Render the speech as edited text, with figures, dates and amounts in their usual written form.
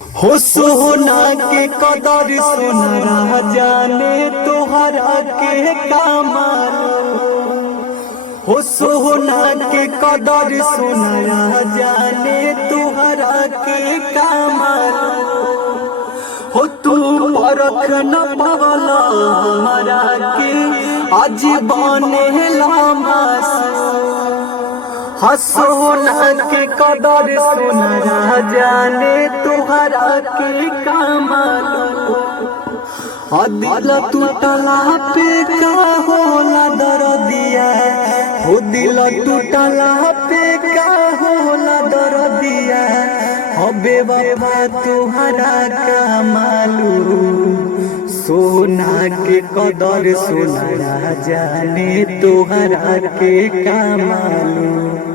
हो सोना के कदर सोना जाने तोहरा के कमाल। हो सोना के कदर सोना जाने तोहरा के कमाल। हो तू परख न पावला हमारा के आज बने लामास। सोना के कदर सोना जाने तोहरा के कमाल। दिल टूटला पे का होला दर्दिया। हो दिल टूटला पे का होला दर्दिया। हबे बाबा तोहरा का मालूम। सोना के कदर सोना जाने तोहरा के का मालूम।